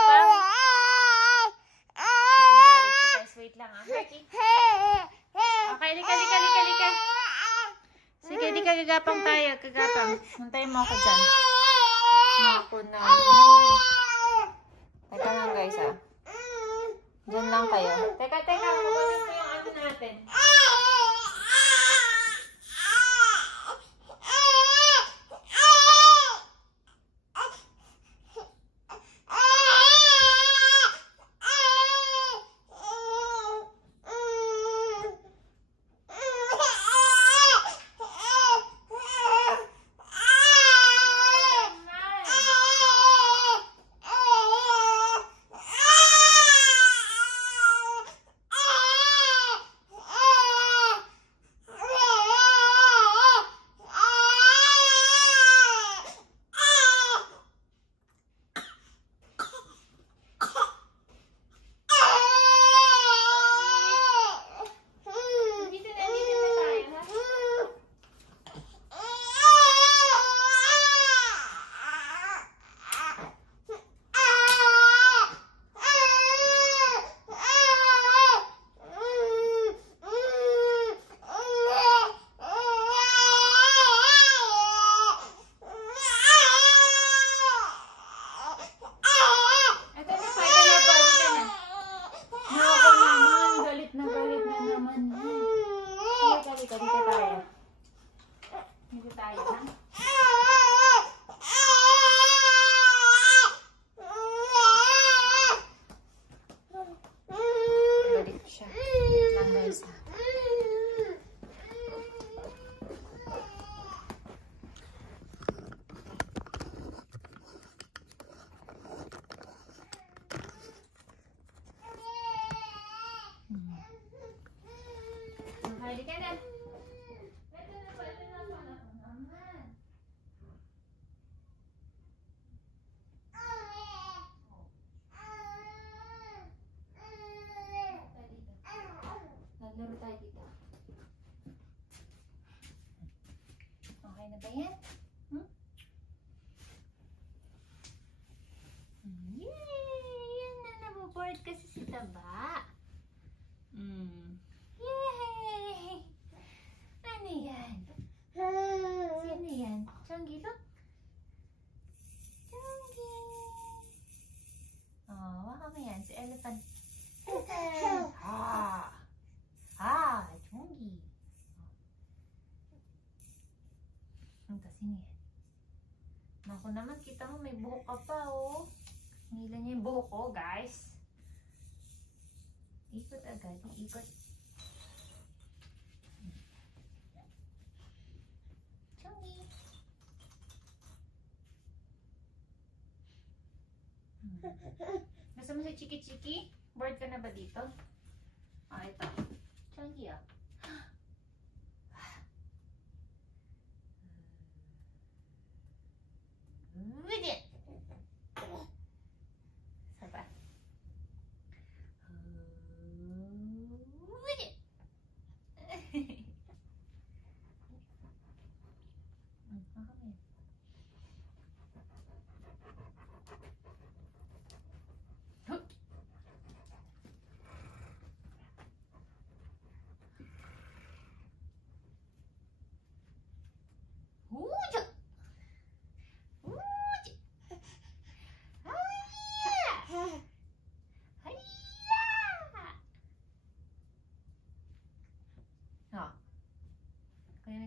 kagapang. Guys, wait lang ah. Okay, lika. Sige, di kagapang tayo. Kagapang. Huntayin mo ako dyan. Ako na. Teka lang guys ah. Diyan lang kayo. Teka. Kukunin ko yung ano natin. Dito tayo, ha? Balik siya. Lang guys, ha? Balik ka na. Naglaro tayo dito. Okay na ba yan? Yay! Yan na, naboboard kasi si Taba. Yay! Ano yan? Sino yan? Chongi, look. Chongi. Oh, waka mo yan. Si Elephant. Chongi. Ito, sino yan? Naku naman, kita mo may buhok ka pa, oh. Ngilan niya yung buhok ko, guys. Ikot agad, ikot. Chongi. Gusto mo si Chiki-Chiki? Bored ka na ba dito? Ah, ito. Chongi, ah. Widget! Saba. Widget!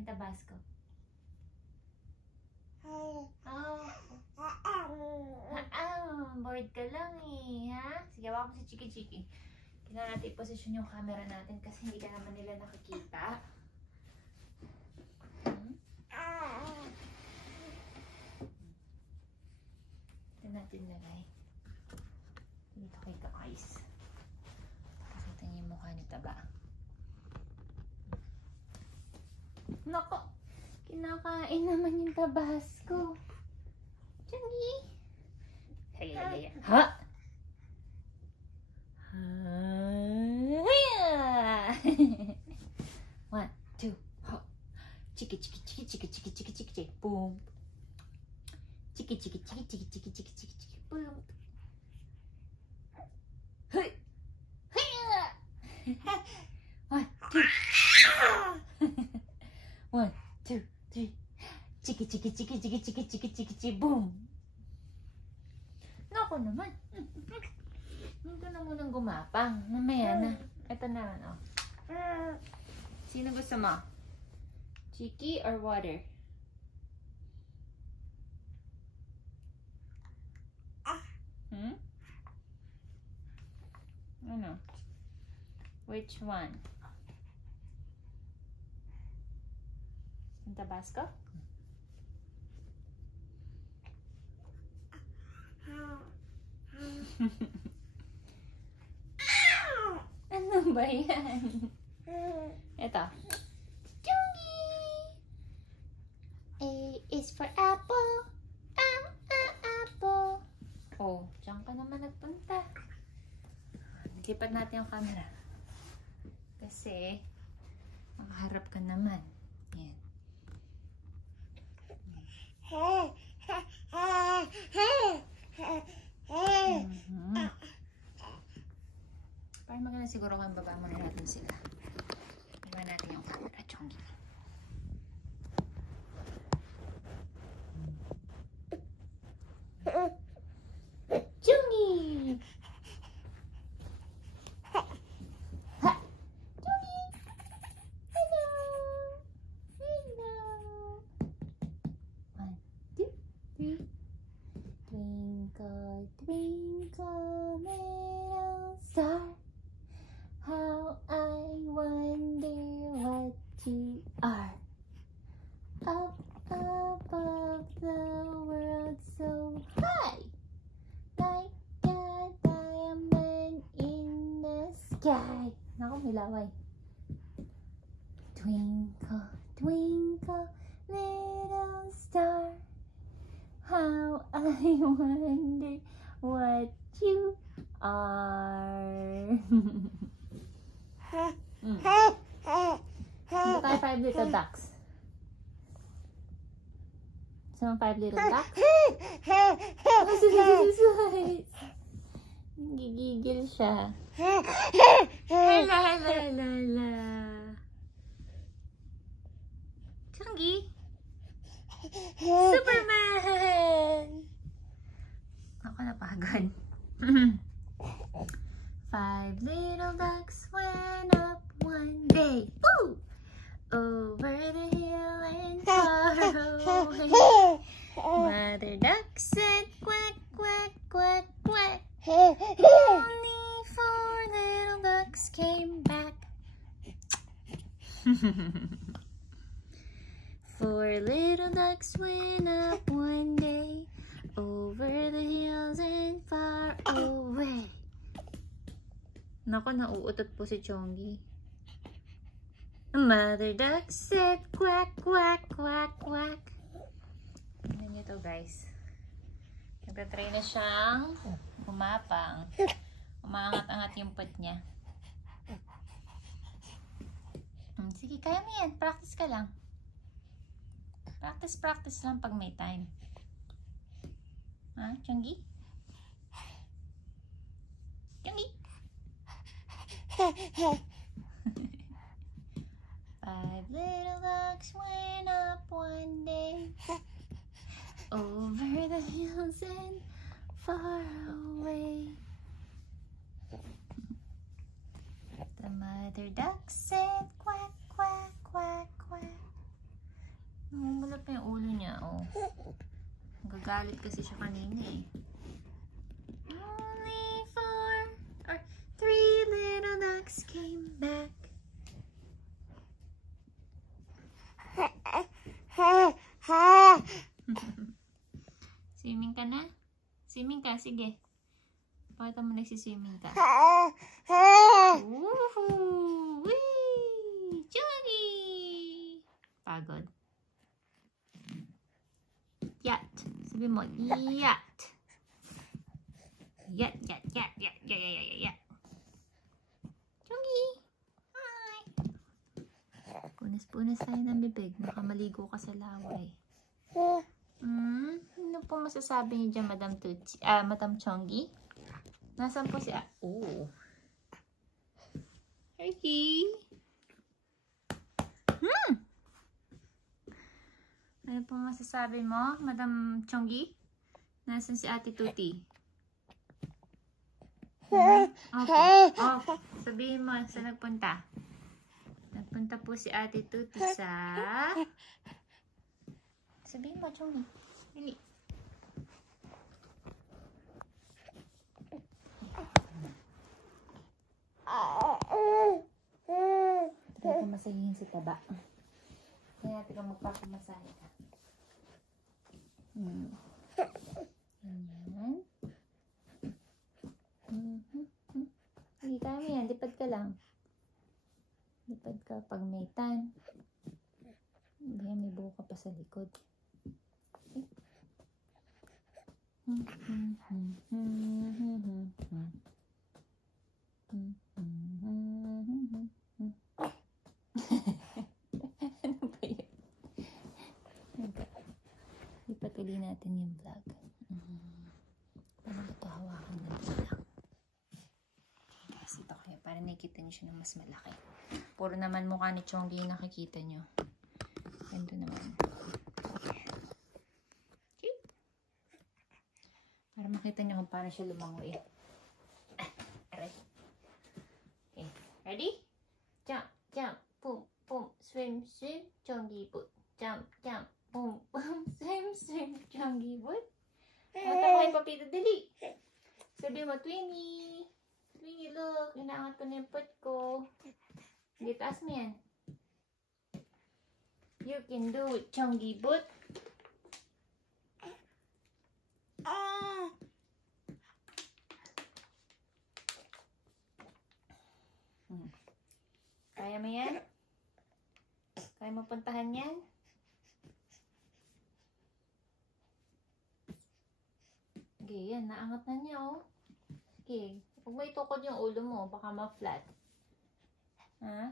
Tabasco. Bored ka lang eh, ha? Sige, wala ko si Chiki-Chiki. Kailangan natin i-position yung camera natin kasi hindi ka naman nila nakikita. Ito natin lagay. Dito kay Ka-Ice. Kasi ito yung mukha ni Taba. Nako! Kinakain naman yung Tabasco. Chongi! Hey! Ha? One, two, hop. Chiki, chiki, chiki, chiki, chiki, chiki, chiki, chiki, boom. Chiki, chiki, chiki, chiki, chiki, chiki, chiki, chiki, boom. chiki, boom. Naku naman. Huwag ka na munang gumapang. Mamaya na. Ito naman, oh. Sino gusto mo? Chiki or water? Hmm? Ano? Which one? Yung Tabasco? Ano ba yan? Ito. Chungi! A is for apple. Apple. Oh, diyan ka naman nagpunta. Lipat natin yung camera. Kasi, makaharap ka naman. Yan. Para maganda siguro kung baba muna natin sila. Iba natin yung camera, Chongi. Chongi! Ha! Chongi! Hello! Hello! 1, 2, 3. Twinkle, twinkle, little star. How I wonder what you are. Up above the world so high, like a diamond in the sky. Naku, may laway. Twinkle, twinkle, little star. How I wonder what you are. Ito tayo 5 little ducks. Gusto mo 5 little ducks? Gigigil siya. Hala, hala, hala, hala. Chungi? Superman! Ako napagod. 5 little ducks went up one day. Ooh! Over the hill and far away. Mother duck said quack, quack, quack, quack. Only 4 little ducks came back. 4 little ducks went up one day. Over the hills and far away. Naku, nauutot po si Chongi. Mother duck said quack, quack, quack, quack. Tignan nyo to, guys. Nagtatry na siyang gumapang. Umaangat-angat yung pot niya. Sige, kaya mo yan. Practice ka lang. Practice lang pag may time. Ha, Chongi? Chongi? 5 little ducks went up one day. Over the hills and far away. The mother duck said quack, quack, quack, quack. Namumulot pa yung ulo niya, oh. Gagalit kasi siya kanina eh. Only 3 little ducks came back. Swimming ka na? Swimming ka, sige. Pakita mo nagsiswimming ka. Woohoo! Whee! Chungi! Pagod. Yacht. Sabi mo, yacht. Yacht, yacht, yacht, yacht, yacht, yacht. Chungi! Hi! Punas-punas tayo ng bibig. Nakamaligo ka sa laway. Ano po masasabi niyo dyan, Madam Chongi? Nasaan po si... Oh. Herky! Ano po masasabi mo, Madam Chonggi? Nasaan si Ate Tuti? Okay. Oh, sabihin mo, saan nagpunta? Nagpunta po si Ate Tuti sa... Sabihin mo, Chonggi. Dili. Try ko masahihin si Taba. Kaya natin kung magpapamasahe ka. Ganyan. Hindi kaya mo yan. Lipad ka lang. Lipad ka pag may tan. Hindi, may buho ka pa sa likod. Ano ba yun? Ipatuloy natin yung vlog. Paano ba ito hawakan na lang? Guys, ito kaya para nakikita nyo siya na mas malaki. Puro naman mukha ni Chonggi yung nakikita nyo. Ganito naman. Okay. Para makita nyo kung paano siya lumangoy. Okay. Ready? Jump, jump, boom, boom, swim, swim, Chonggi boot. Jump, jump, boom, boom, swim, swim, Chonggi boot. Mata mo kay Papito, dali. Sabi mo, Twinnie. Twinnie, look. Inaangat ko na yung pot ko. Hindi, taas mo yan. You can do it, Chonggi boot. Kaya mo yan? Kaya mo puntahan yan? Okay, yan. Naangat na niya, oh. Okay. Huwag mo itukod yung ulo mo. Baka ma-flat. Ha?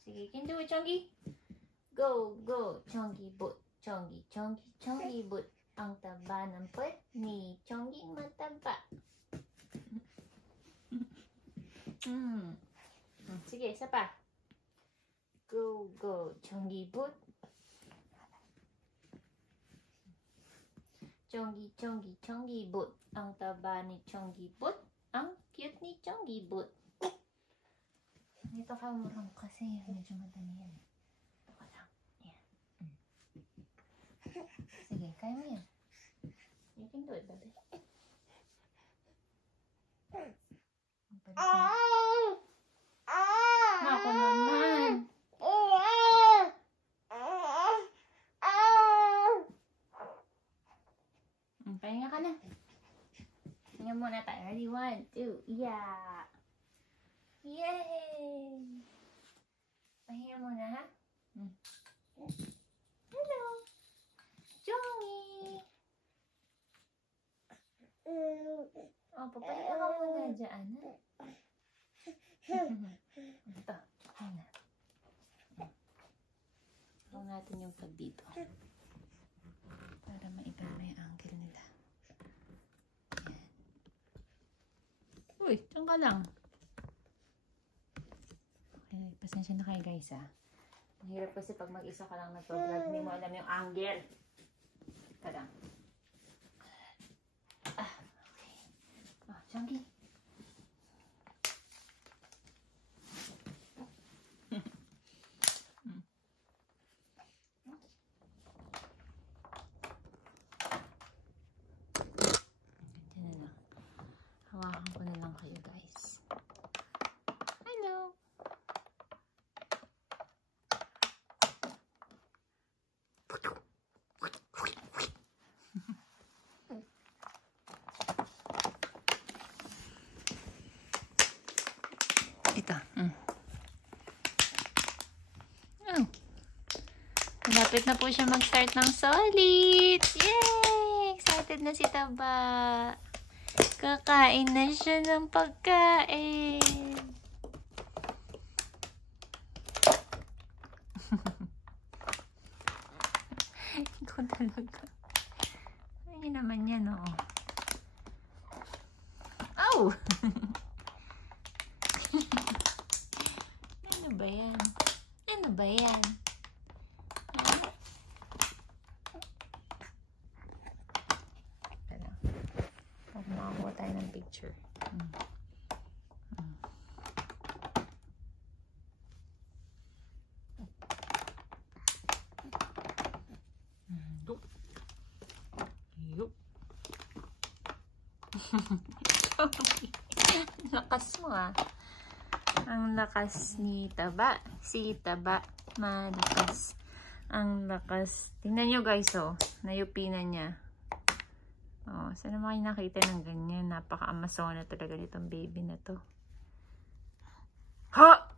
Sige, can do it, Chonggi. Go, go, Chonggi boot. Chonggi, Chonggi, Chonggi boot. Ang taba ng puwet ni Chonggi mataba. Sige, isa pa. Go, go, Chonggi boot. Chonggi, Chonggi, Chonggi boot. Ang taba ni Chonggi boot. Ang cute ni Chonggi boot. Dito ka umurang kasi medyo madami yan. Ito ka lang. Yan. Sige, kaya mo yan. You can do it, baby. Ako naman. Pahinga ka na. Pahinga muna tayo. Ready? 1, 2. Yeah. Yay! Pahinga muna, ha? Hello. Chonggi. Oh, papahinga ka muna dyan, ha? Ito. Pahinga. Huwag natin yung pag dito. Para maiba yung angle nila. Yan. Uy, dyan ka lang. Okay, pasensya na kayo guys, ha. Mahirap kasi pag mag-isa ka lang nag-vlog, hindi mo alam yung angle. Ka lang. Okay. Chonggi. Hawakan ko na lang kayo guys. Hello! Ito. Malapit na po siya mag-start ng solid. Yay! Excited na si Taba. Kakain na siya ng pagkain. Ikaw talaga. Ay naman yan, oo. Oh! Ano ba yan? Ano ba yan? picture. Lakas mo ah. Ang lakas ni Taba. Si Taba. Malakas. Ang lakas. Tingnan nyo guys oh. Nayupinan niya. Oh, saan naman kayo nakita ng ganyan? Napaka-Amazona talaga nitong baby na to. Ha!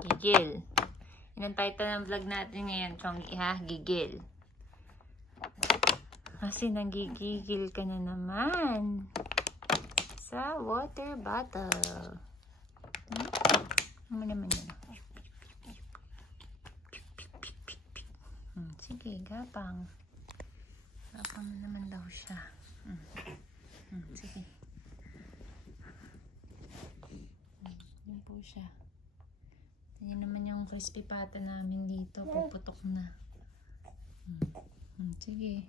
Gigil. Yan ang title ng vlog natin ngayon, Chongi, ha? Gigil. Kasi nanggigigil ka na naman sa water bottle. Ano naman yun? Sige, gapang. Gapang na naman daw siya. Sige. Yan po siya. Yan naman yung crispy pata namin dito. Puputok na. Sige.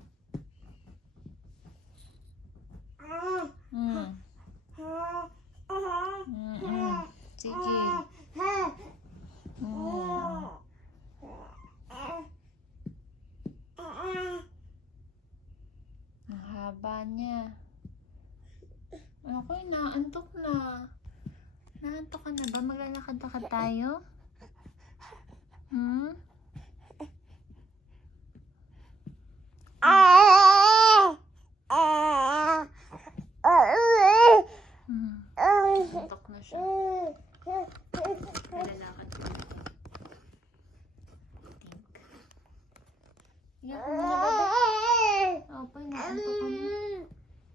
Sige. Ang haba niya. Okay na, antok na. Naantok ka na ba? Maglalakad-lakad tayo? Antok na siya. Maglalakad ko. Iyak ka muna ba? Opo, inaantok ka na.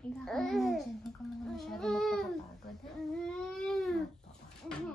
Iyak ka muna dyan. Huwag ka muna masyado magpapapagod. Opo.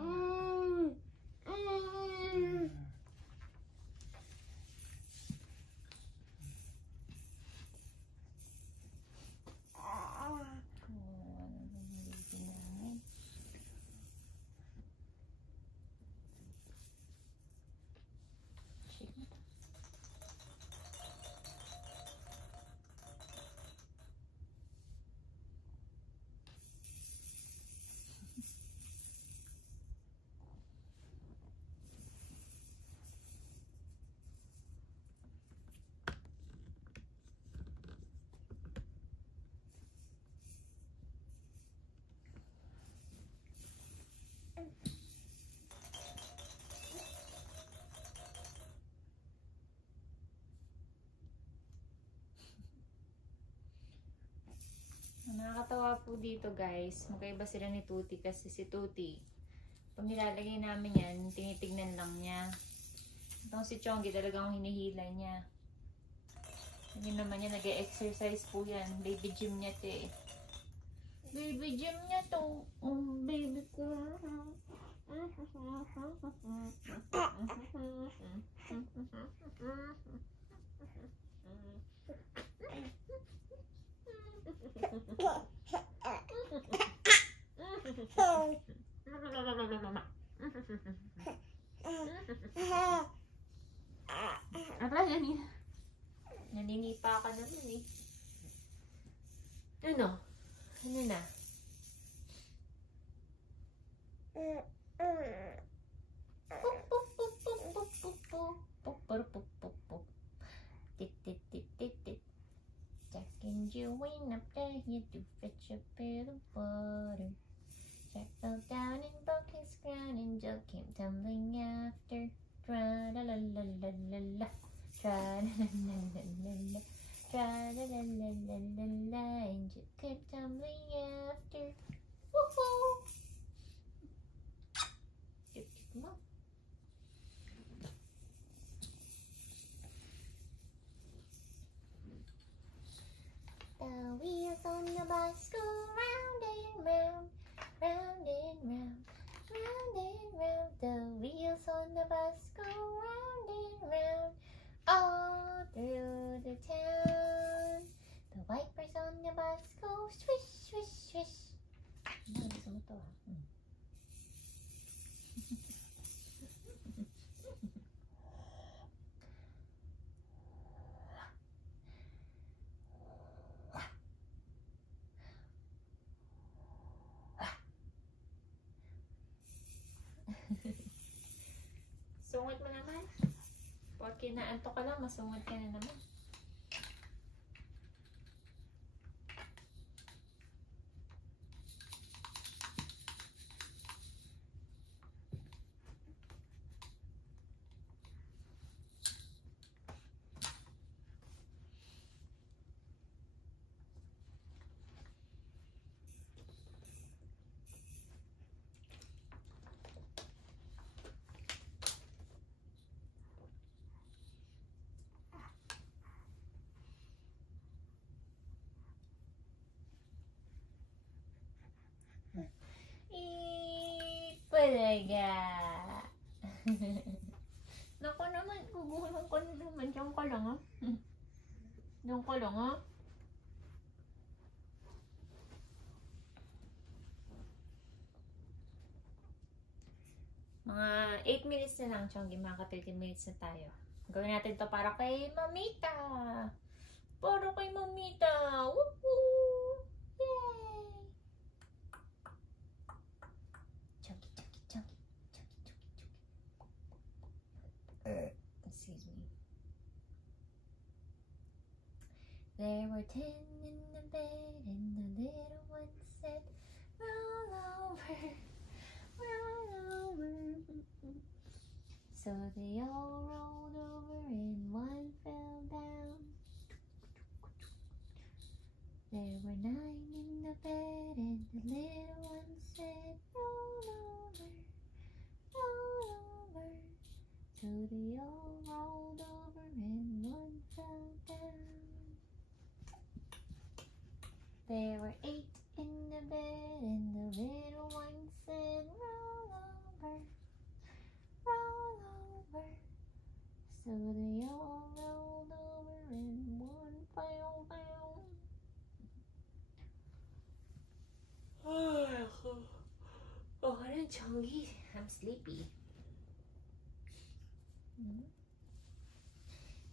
Nakakatawa po dito guys, magkaiba sila ni Tuti kasi si Tuti, pag nilalagay namin yan, tinitignan lang niya. Itong si Chongi talagang hinihila niya. Hindi naman niya nag-exercise po yan, baby gym niya to eh. Baby gym niya to, baby ko. Naninipa ka naman eh. Ano? Ano na? Jack and Jill went up there here to fetch a bit of water. Jack fell down and broke his crown, and Jill came tumbling after. Tra-la-la-la-la-la-la, tra-la-la-la-la-la, tra-la-la-la-la-la, and Jill came tumbling after. Woohoo! Come on. The wheels on the bus go round and round, round and round, round and round. The wheels on the bus go round and round, all through the town. The wipers on the bus go swish, swish, swish. Gusto mo to Pag kinaanto ka lang, masungod ka na naman. Talaga. Naku naman, gugulang ko na naman. Diyan ka lang, ha? Diyan ka lang, ha? Mga 8 minutes na lang, Chonggi. Mga 30 minutes na tayo. Gawin natin to para kay Mamita. Para kay Mamita. Woohoo! Yay! Chonggi, Chonggi, Chonggi. Chonggi, Chonggi, Chonggi. Excuse me. There were 10 in the bed and the little one said, roll over, roll over. So they all rolled over and one fell down. There were 9 in the bed and the little one said, roll over, roll over. So they all rolled over and one fell down. There were 8 in the bed and the little one said, roll over, roll over. So they all rolled over and one fell down. Oh, ano, Chonggi? I'm sleepy.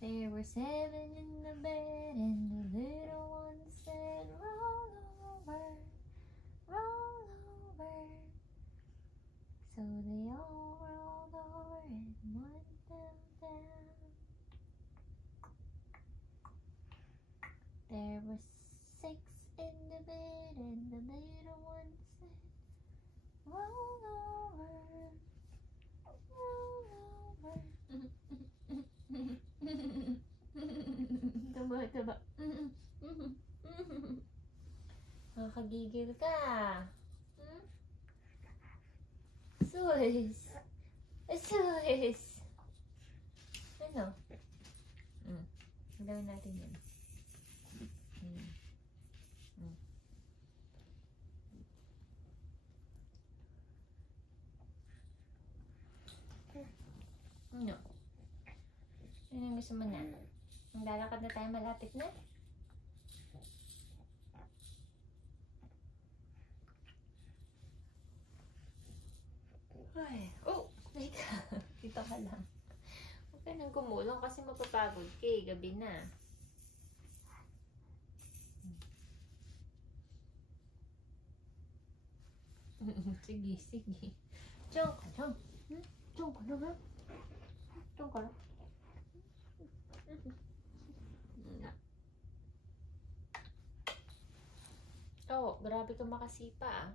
There were 7 in the bed and the little one said, roll over, roll over. So they all rolled over and one fell down. There were 6 in the bed and the little one said, roll over, roll over. Taba. Nakakagigil ka. Sus. Sus. Ano? Gawin natin yun. Ano? Ano yung gusto mo na? Maglalakad na tayo, malapit na. Ay, oh! Teka, dito ka lang. Huwag ka nang gumulong kasi mapapagod ka eh, gabi na. Sige, sige. Diyan ka lang. Diyan ka lang, ha? Diyan ka lang. Oh, grabe ka makasipa, ah.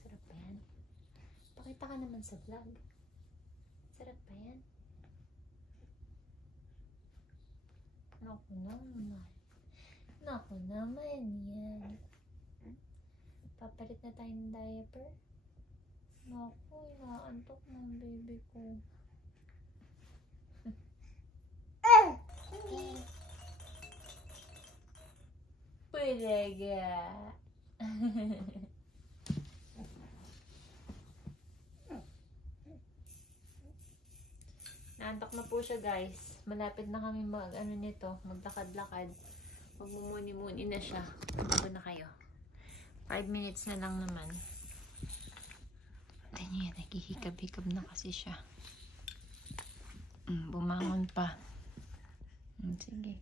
Sarap ba yan? Pakita ka naman sa vlog. Sarap ba yan? Naku naman. Naku naman yan. Papalit na tayo ng diaper. Naku, inaantok ng baby ko. Pulaga. Naantok na po siya, guys. Malapit na kami maglakad-lakad. Magmumuni-muni na siya. Ano na kayo? 5 minutes na lang naman. Tingnan Ayan, naghihikab-hikab na kasi siya. Bumangon pa. Sige.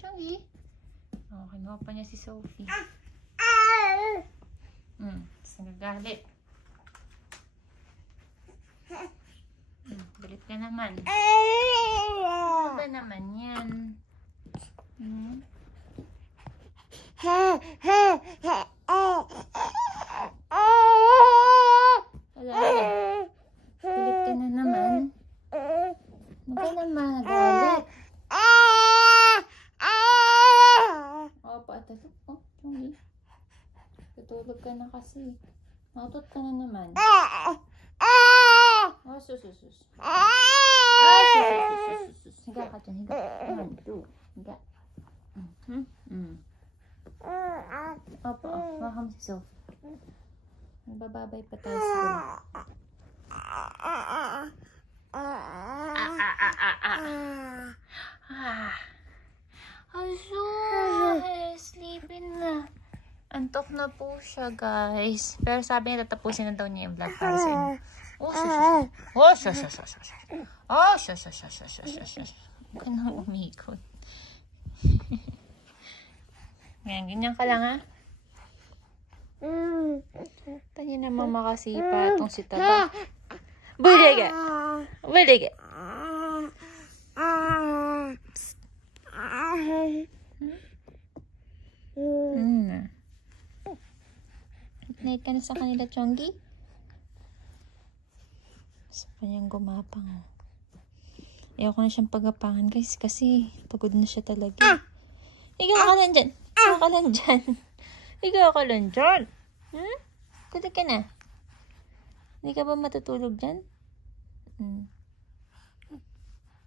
Chongi. Oh, kinuha pa niya si Sophie. Tapos nagagalit. Galit ka naman. Ano ba naman yan? Galit ka na naman. Ano ka na magalit? Opo, atatap. Oh, Chongi. Tutulog ka na kasi. Mautot ka na naman. Oh, sus. Higa ka dyan, higa. 1, 2, higa. Opo, maham si Sophie. Nagbababay pa tayo siguro. Sleeping na. Antok na po siya, guys. Pero sabi niya, tatapusin na daw niya yung vlog para sa inyo. Oh, shush. Huwag ka nang umikot. Ganyan ka lang, ha? Tanya na mama kasi patong si Taba. Buliga! Night ka na sa kanila, Chongi? Sa kanyang gumapang. Ayoko na siyang pagapangan, guys, kasi pagod na siya talaga. Ikaw ka lang dyan. Tulog ka na. Hindi ka ba matutulog dyan?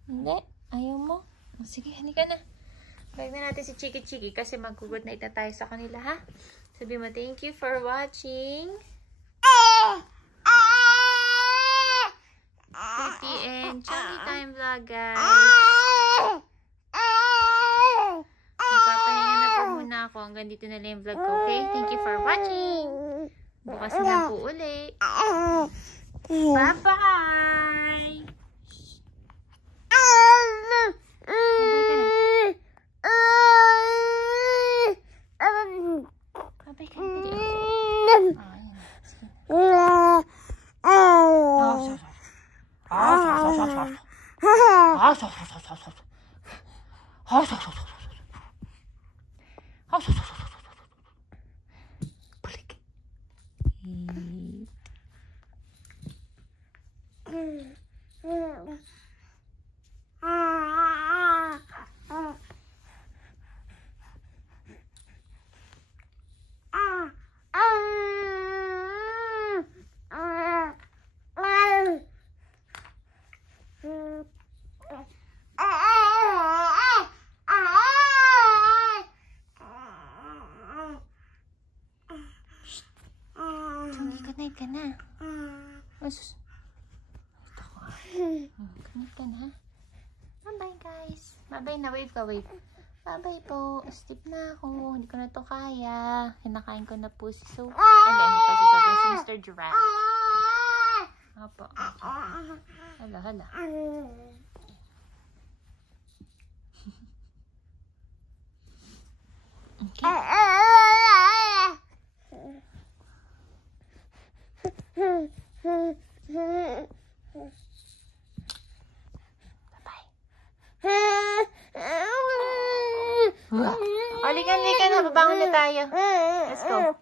Hindi? Ayaw mo? Oh, sige, halika na. Balik na natin si Chiki kasi mag-good night na tayo sa kanila, ha? Sabi mo, thank you for watching. Titi and Chongi Time Vlog, guys. Magpapahinga na po muna ako. Hanggang dito na lang yung vlog ko, okay? Thank you for watching. Bukas na po uli. Bye-bye! Babay ka na. Balik. Good night ka na. Ito ka na. Bye-bye, guys. Bye-bye na. Wave ka, wave. Bye-bye po. Sleep na ako. Hindi ko na to kaya. Kinakain ko na po si Sophie. Hindi pa si Sophie. Si Mr. Giraffe. Opo. Hala. Okay. Bye-bye. Halika na. Babangon na tayo. Let's go.